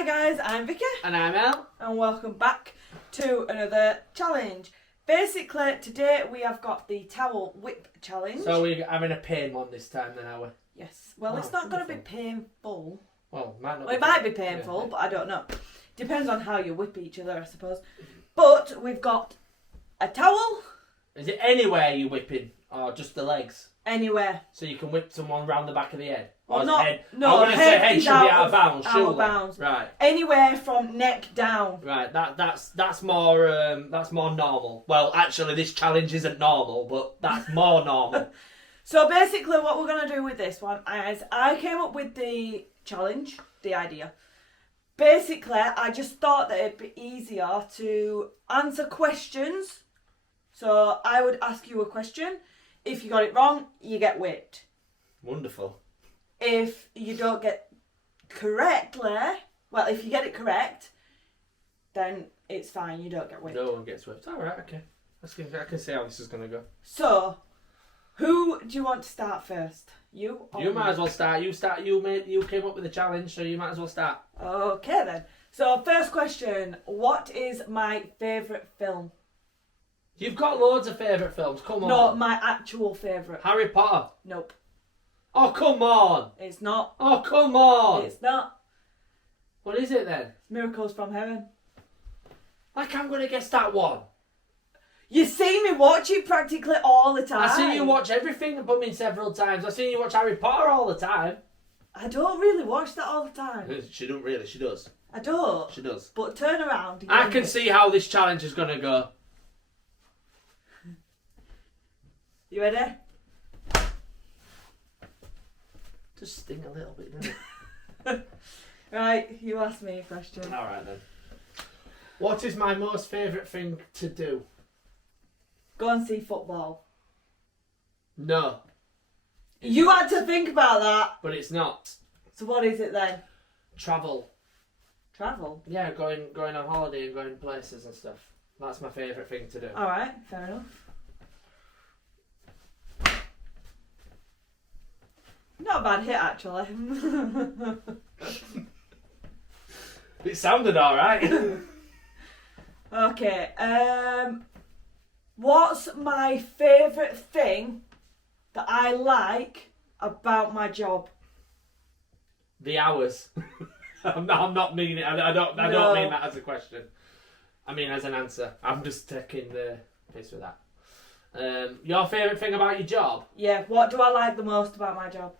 Hi guys, I'm Vicky. And I'm El. And welcome back to another challenge. Basically, today we have got the towel whip challenge. So we're having a pain one this time then, are we? Yes. Well, it's not going to be painful. Well, it might be painful, but I don't know. Depends on how you whip each other, I suppose. But we've got a towel. Is it anywhere you're whipping? Or just the legs? Anywhere. So you can whip someone round the back of the head? Well, or not, head? no, I'm going to say head is should be out of bounds, out surely. of bounds. Right. Anywhere from neck down. Right, that's more normal. Well, actually, this challenge isn't normal, but that's more normal. So basically what we're going to do with this one is I came up with the challenge, the idea. Basically, I just thought that it'd be easier to answer questions. So I would ask you a question. If you got it wrong, you get whipped. Wonderful. If you don't get correctly, well, if you get it correct, then it's fine, you don't get whipped. No one gets whipped. Alright, okay. I can see how this is going to go. So, who do you want to start first? You or You me? might as well start. You came up with the challenge, so you might as well start. Okay then. So, first question. What is my favourite film? You've got loads of favourite films, come on. No, my actual favourite. Harry Potter. Nope. Oh, come on. It's not. Oh, come on. It's not. What is it then? Miracles from Heaven. Like I'm going to guess that one. You see me watch it practically all the time. I see you watch everything, but me several times. I see you watch Harry Potter all the time. I don't really watch that all the time. She don't really, she does. I don't. She does. But turn around. I can see how this challenge is going to go. You ready? Just sting a little bit, doesn't it? Right, you asked me a question. Alright then. What is my most favourite thing to do? Go and see football. No. You had to think about that. But it's not. So what is it then? Travel. Travel. Yeah, going on holiday and going places and stuff. That's my favourite thing to do. Alright, fair enough. Not a bad hit actually. It sounded alright. Okay, what's my favourite thing that I like about my job? The hours. I'm not meaning it. I don't No. mean that as a question. I mean as an answer. I'm just taking the piss with that. Your favourite thing about your job? Yeah, what do I like the most about my job?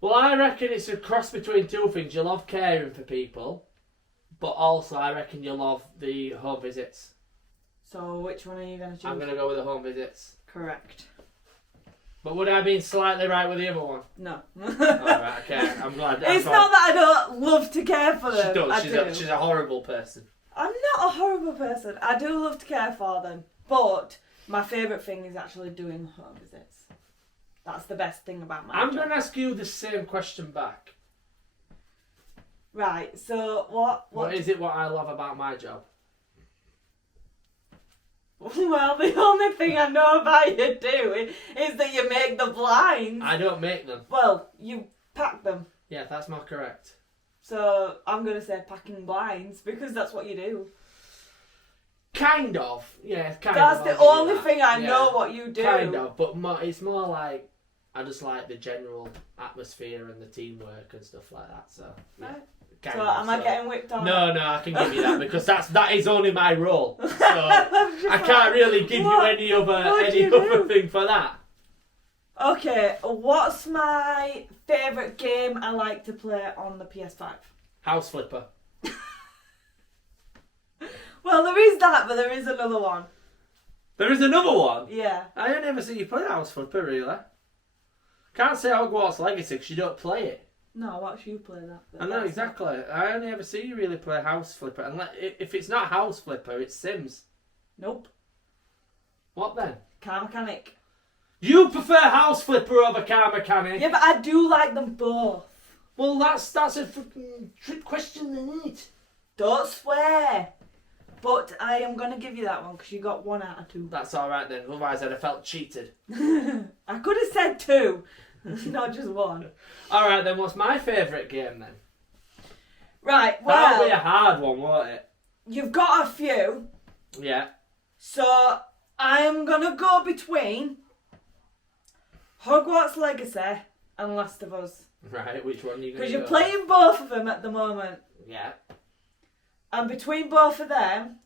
Well, I reckon it's a cross between two things. You love caring for people, but also I reckon you love the home visits. So which one are you going to choose? I'm going to go with the home visits. Correct. But would I have been slightly right with the other one? No. Alright, okay. I'm glad. It's not that I don't love to care for them. She does. I do. She's a horrible person. I'm not a horrible person. I do love to care for them. But my favourite thing is actually doing home visits. That's the best thing about my I'm job. going to ask you the same question back. Right, so what What is it what I love about my job? Well, the only thing I know about you do is that you make the blinds. I don't make them. Well, you pack them. Yeah, that's not correct. So I'm going to say packing blinds because that's what you do. Kind of. Yeah, kind That's of. the I'll give you only that. thing I Yeah, know what you do. Kind of, but it's more like I just like the general atmosphere and the teamwork and stuff like that. So, yeah. Right. Kind So of, am I getting whipped on? No, I can give you that because that is only my role. So I can't really give you any what do you other do? thing for that. Okay, what's my favourite game I like to play on the PS5? House flipper. Well, there is that, but there is another one. There is another one. Yeah. I don't ever see you play house flipper really. Can't say Hogwarts Legacy because you don't play it. No, I watch you play that. but I know that's exactly. I only ever see you really play House Flipper, and if it's not House Flipper, it's Sims. Nope. What then? Car Mechanic. You prefer House Flipper over Car Mechanic? Yeah, but I do like them both. Well, that's a freaking trick question, isn't it? Don't swear. But I am going to give you that one because you got 1 out of 2. That's all right then. Otherwise, I'd have felt cheated. I could have said 2, not just 1. All right then. What's my favourite game then? Right, That'll be a well, hard one, won't it? you've got a few, Yeah. so I'm gonna go between Hogwarts Legacy and Last of Us. Right, which one are you going to Because you're go? playing both of them at the moment. Yeah. And between both of them,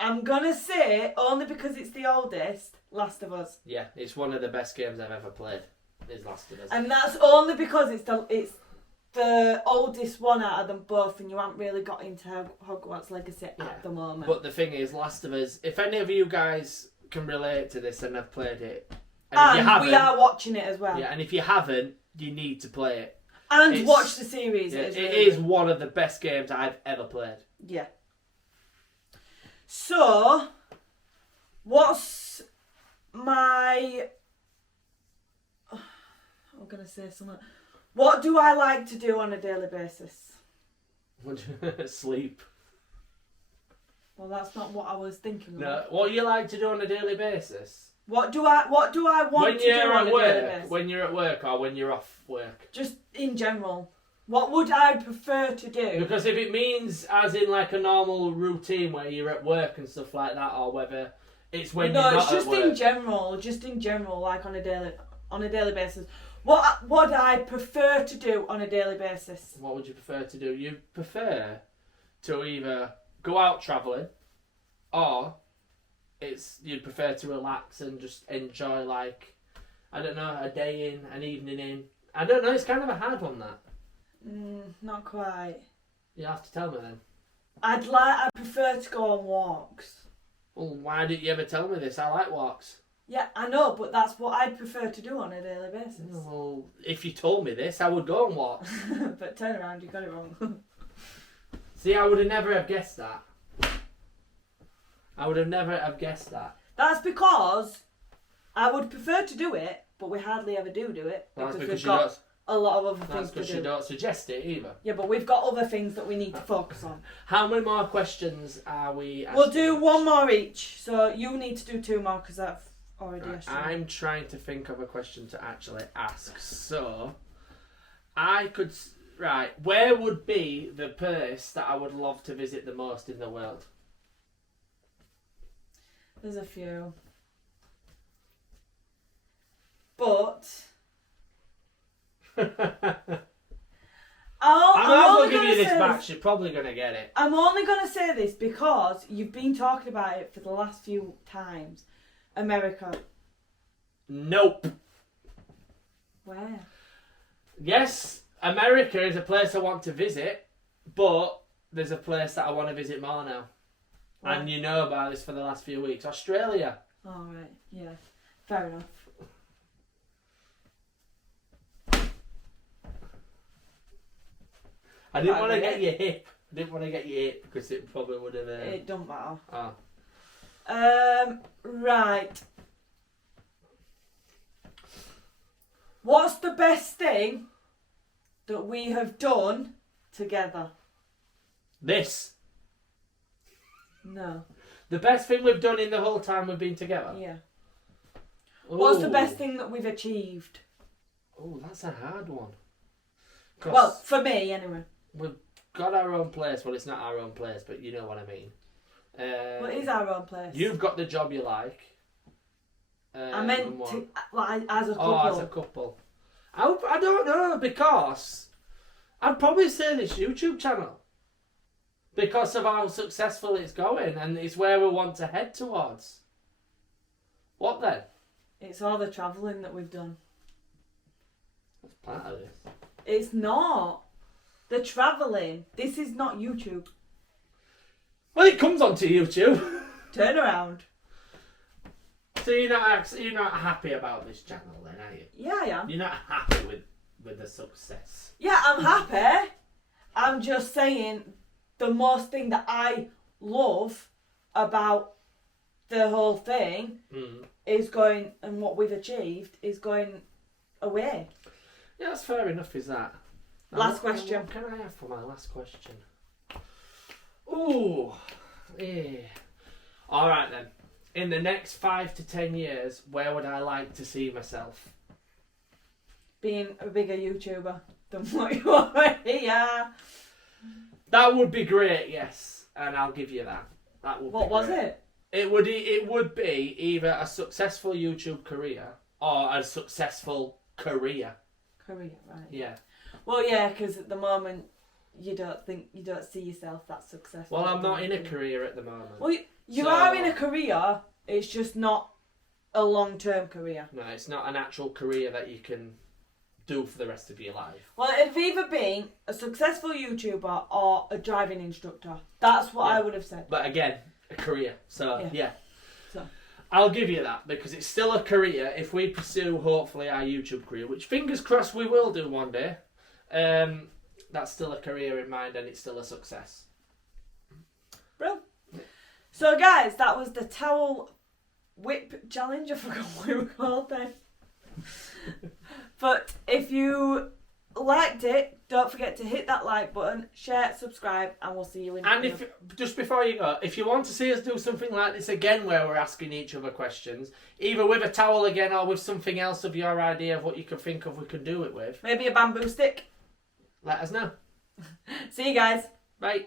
I'm gonna say, only because it's the oldest, Last of Us. Yeah, it's one of the best games I've ever played. Is Last of Us. And that's only because it's the oldest one out of them both, and you haven't really got into Hogwarts Legacy at the moment. But the thing is, Last of Us, if any of you guys can relate to this and have played it, and if you haven't, we are watching it as well. yeah, and if you haven't, you need to play it. And watch the series. Yeah, It it really is good. one of the best games I've ever played. Yeah. So, what's my... I'm going to say something. What do I like to do on a daily basis? Sleep. Well, that's not what I was thinking of. No, what you like to do on a daily basis? What do I want to do on a daily basis? When you're at work or when you're off work? Just in general. What would I prefer to do? Because if it means as in like a normal routine where you're at work and stuff like that, or whether it's when you're not it's just at work. just in general, like on a daily basis. What would I prefer to do on a daily basis? What would you prefer to do? You prefer to either go out travelling, or you'd prefer to relax and just enjoy, like, I don't know, a day in, an evening in. I don't know, it's kind of a hard one, that. Not quite. You have to tell me then. I prefer to go on walks. Well, why didn't you ever tell me this? I like walks. Yeah, I know, but that's what I'd prefer to do on a daily basis. Well, if you told me this, I would go on walks. But turn around, you got it wrong. See, I would have never have guessed that. I would have never have guessed that. That's because I would prefer to do it, but we hardly ever do it. That's because we've you got don't. a lot of other That's things to because do. you don't suggest it either. Yeah, but we've got other things that we need to focus on. How many more questions are we asking? We'll do one more each, so you need to do two more because I've already asked you. I'm trying to think of a question to actually ask. So, I could... Right, where would be the place that I would love to visit the most in the world? There's a few. But... I'm only going to give you gonna this say back. You're probably going to get it. I'm only going to say this because you've been talking about it for the last few times. America. Nope. Where? Yes, America is a place I want to visit, but there's a place that I want to visit more now. Where? And you know about this for the last few weeks. Australia. Oh, right. Yeah. Fair enough. I didn't Right, want to okay. get you hip. I didn't want to get you hip because it probably would have... It don't matter. Oh. Right. What's the best thing that we have done together? This. No. The best thing we've done in the whole time we've been together. Yeah. What's the Ooh. best thing that we've achieved? Oh, that's a hard one. 'Cause Well, for me, anyway. we've got our own place. Well, it's not our own place, but you know what I mean. Well, it is our own place. You've got the job you like. I meant and to, like, as a couple. Oh, as a couple. I don't know, because I'd probably say this YouTube channel. Because of how successful it's going, and it's where we want to head towards. What then? It's all the travelling that we've done. That's part of this. It's not. The travelling. This is not YouTube. Well, it comes onto YouTube. Turn around. So you're not happy about this channel then, are you? Yeah, I am. You're not happy with the success. Yeah, I'm happy. I'm just saying the most thing that I love about the whole thing is going, and what we've achieved is going away. Yeah, that's fair enough, is that? Last question. What can I have for my last question? Ooh. Yeah. Alright then. In the next 5 to 10 years, where would I like to see myself? Being a bigger YouTuber than what you already are. That would be great, yes, and I'll give you that. That would. What be was great. it? It would be either a successful YouTube career or a successful career. Career, right? Yeah. Well, yeah, because at the moment you don't see yourself that successful. Well, I'm not in a career at the moment. Well, you So- are in a career. It's just not a long-term career. No, it's not an actual career that you can do for the rest of your life. Well, it'd either been a successful YouTuber or a driving instructor. That's what I would have said. But again, a career. So, yeah. So. I'll give you that because it's still a career if we pursue, hopefully, our YouTube career, which fingers crossed we will do one day. That's still a career in mind and it's still a success. Bro. So, guys, that was the towel whip challenge. I forgot what we were called then. But if you liked it, don't forget to hit that like button, share, subscribe, and we'll see you in. And if just before you go, if you want to see us do something like this again, where we're asking each other questions, either with a towel again or with something else of your idea of what you can think of, we can do it with. maybe a bamboo stick. Let us know. See you guys. Bye.